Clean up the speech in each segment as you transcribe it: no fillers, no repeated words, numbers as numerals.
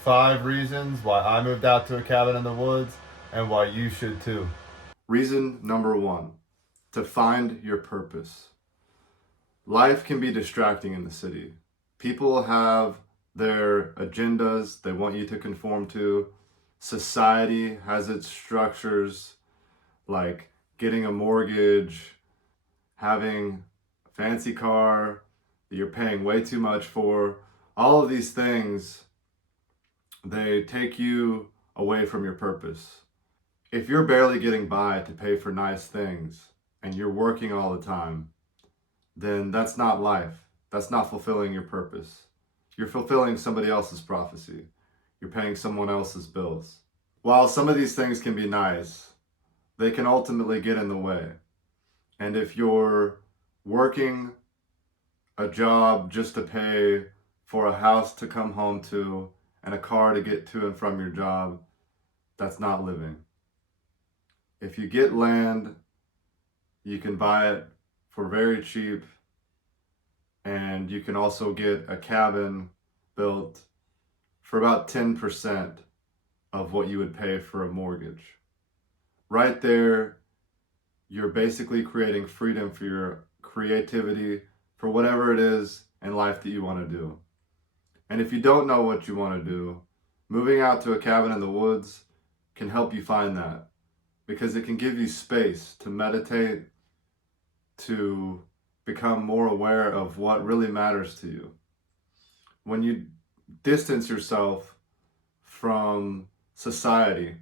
5 reasons why I moved out to a cabin in the woods and why you should too. Reason number 1, to find your purpose. Life can be distracting in the city. People have their agendas they want you to conform to. Society has its structures like getting a mortgage, having a fancy car that you're paying way too much for. All of these things, they take you away from your purpose. If you're barely getting by to pay for nice things and you're working all the time, then that's not life. That's not fulfilling your purpose. You're fulfilling somebody else's prophecy. You're paying someone else's bills. While some of these things can be nice, they can ultimately get in the way. And if you're working a job just to pay for a house to come home to and a car to get to and from your job, that's not living. If you get land, you can buy it for very cheap, and you can also get a cabin built for about 10% of what you would pay for a mortgage. Right there, you're basically creating freedom for your creativity, for whatever it is in life that you want to do. And if you don't know what you want to do, moving out to a cabin in the woods can help you find that, because it can give you space to meditate, to become more aware of what really matters to you. When you distance yourself from society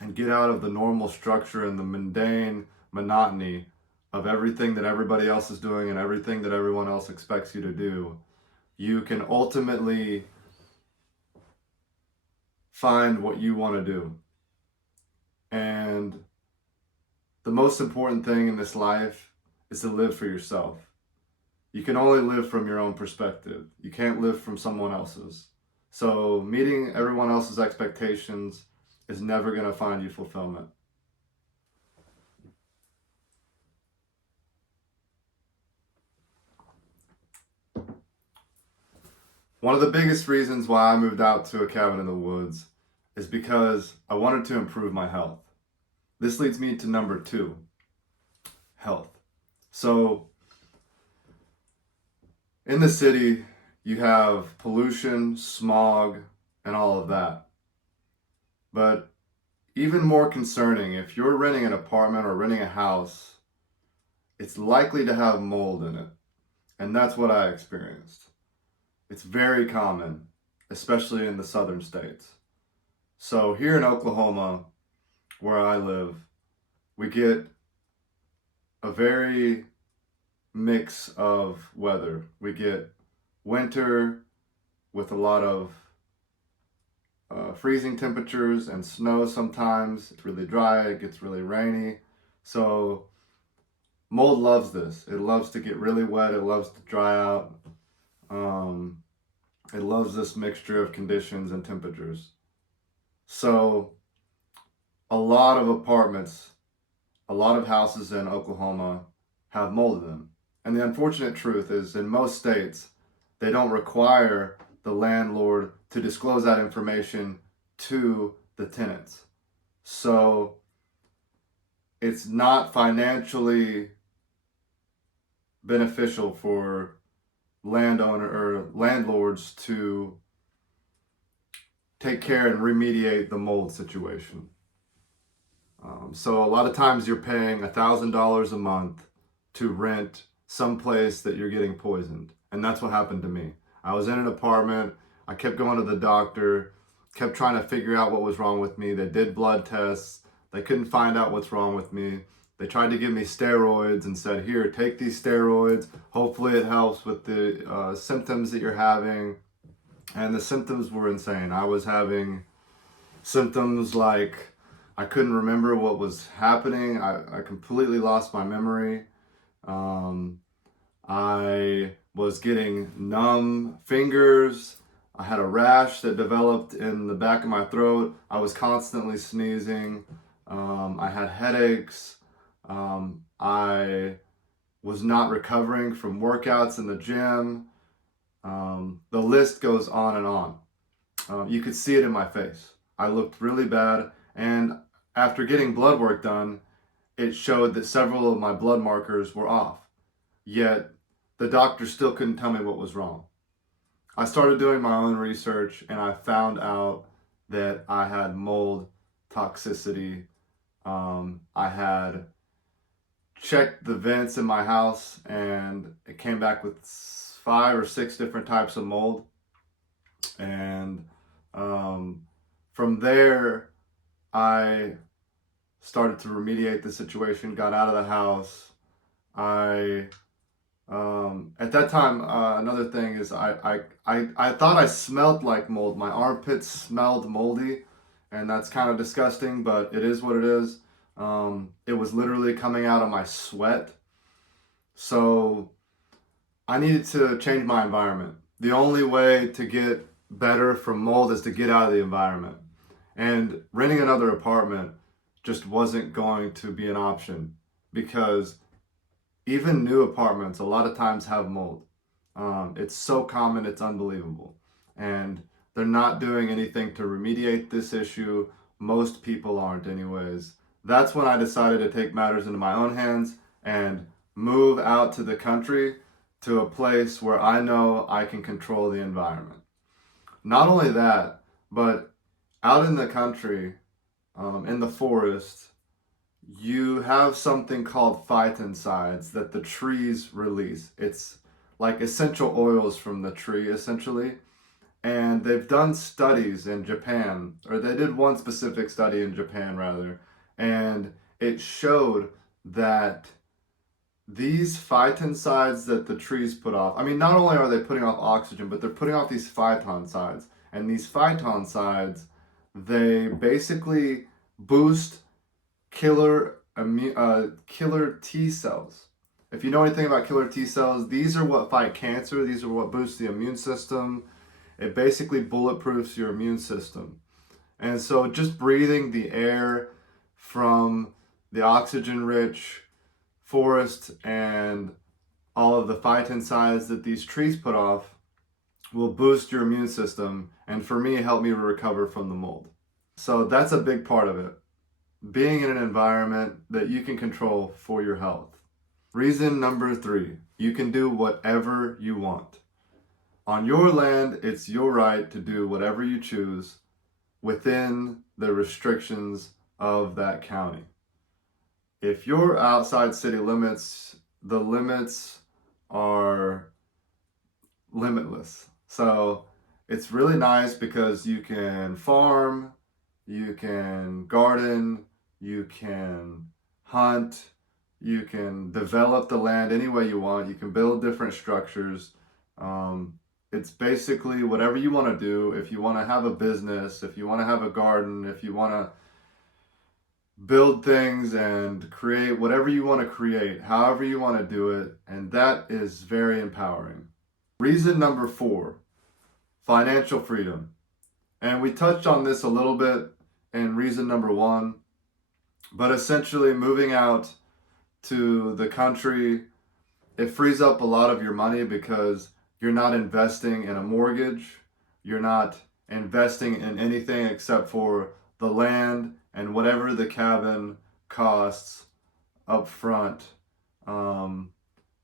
and get out of the normal structure and the mundane monotony of everything that everybody else is doing and everything that everyone else expects you to do, you can ultimately find what you want to do. And the most important thing in this life is to live for yourself. You can only live from your own perspective. You can't live from someone else's. So meeting everyone else's expectations is never going to find you fulfillment. One of the biggest reasons why I moved out to a cabin in the woods is because I wanted to improve my health. This leads me to number 2, health. So in the city, you have pollution, smog, and all of that. But even more concerning, if you're renting an apartment or renting a house, it's likely to have mold in it. And that's what I experienced. It's very common, especially in the southern states. So here in Oklahoma, where I live, we get a very mix of weather. We get winter with a lot of freezing temperatures and snow sometimes. It's really dry, it gets really rainy. So mold loves this. It loves to get really wet, it loves to dry out. It loves this mixture of conditions and temperatures. So a lot of apartments, a lot of houses in Oklahoma have mold in them. And the unfortunate truth is, in most states, they don't require the landlord to disclose that information to the tenants. So it's not financially beneficial for landlords to take care and remediate the mold situation. So a lot of times you're paying $1,000 a month to rent someplace that you're getting poisoned. And that's what happened to me. I was in an apartment. I kept going to the doctor, kept trying to figure out what was wrong with me. They did blood tests. They couldn't find out what's wrong with me. They tried to give me steroids and said, here, take these steroids. Hopefully it helps with the symptoms that you're having. And the symptoms were insane. I was having symptoms like I couldn't remember what was happening. I completely lost my memory. I was getting numb fingers. I had a rash that developed in the back of my throat. I was constantly sneezing. I had headaches. I was not recovering from workouts in the gym. The list goes on and on. You could see it in my face. I looked really bad, and after getting blood work done, it showed that several of my blood markers were off. Yet, the doctor still couldn't tell me what was wrong. I started doing my own research, and I found out that I had mold toxicity. I had checked the vents in my house, and it came back with 5 or 6 different types of mold. And from there, I started to remediate the situation, got out of the house. At that time, another thing is I thought I smelled like mold. My armpits smelled moldy, and that's kind of disgusting, but it is what it is. It was literally coming out of my sweat. So I needed to change my environment. The only way to get better from mold is to get out of the environment. And renting another apartment just wasn't going to be an option, because even new apartments a lot of times have mold. It's so common, it's unbelievable. And they're not doing anything to remediate this issue. Most people aren't anyways. That's when I decided to take matters into my own hands and move out to the country, to a place where I know I can control the environment. Not only that, but out in the country, in the forest, you have something called phytoncides that the trees release. It's like essential oils from the tree, essentially. And they've done studies in Japan, or they did one specific study in Japan, rather, and it showed that these phytoncides that the trees put off, I mean, not only are they putting off oxygen, but they're putting off these phytoncides. And these phytoncides, they basically boost killer T cells. If you know anything about killer T cells, these are what fight cancer. These are what boost the immune system. It basically bulletproofs your immune system. And so just breathing the air from the oxygen-rich forest and all of the phytoncides that these trees put off will boost your immune system, and for me, help me recover from the mold. So that's a big part of it. Being in an environment that you can control for your health. Reason number 3, you can do whatever you want. On your land, it's your right to do whatever you choose within the restrictions of that county. If you're outside city limits, the limits are limitless. So it's really nice because you can farm, you can garden, you can hunt, you can develop the land any way you want, you can build different structures. It's basically whatever you want to do. If you want to have a business, if you want to have a garden, if you want to build things and create whatever you want to create, however you want to do it, and that is very empowering. Reason number 4, financial freedom. And we touched on this a little bit in reason number 1, but essentially moving out to the country, it frees up a lot of your money because you're not investing in a mortgage, you're not investing in anything except for the land and whatever the cabin costs up front.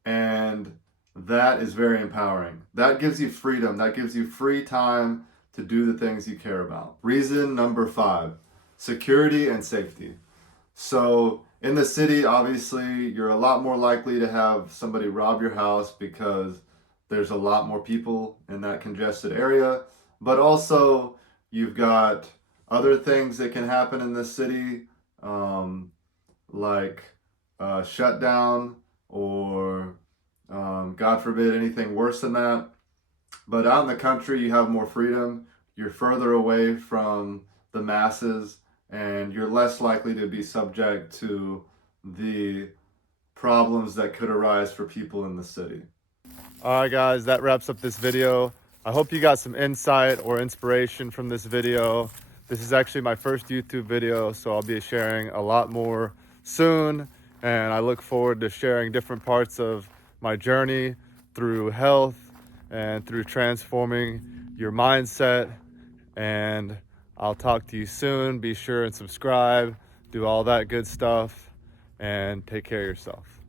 And that is very empowering. That gives you freedom. That gives you free time to do the things you care about. Reason number 5, security and safety. So in the city, obviously, you're a lot more likely to have somebody rob your house because there's a lot more people in that congested area. But also, you've got other things that can happen in the city, like shutdown or, God forbid, anything worse than that. But out in the country, you have more freedom. You're further away from the masses, and you're less likely to be subject to the problems that could arise for people in the city. All right, guys, that wraps up this video. I hope you got some insight or inspiration from this video. This is actually my first YouTube video, so I'll be sharing a lot more soon. And I look forward to sharing different parts of my journey through health and through transforming your mindset And I'll talk to you soon. Be sure and subscribe, do all that good stuff, and take care of yourself.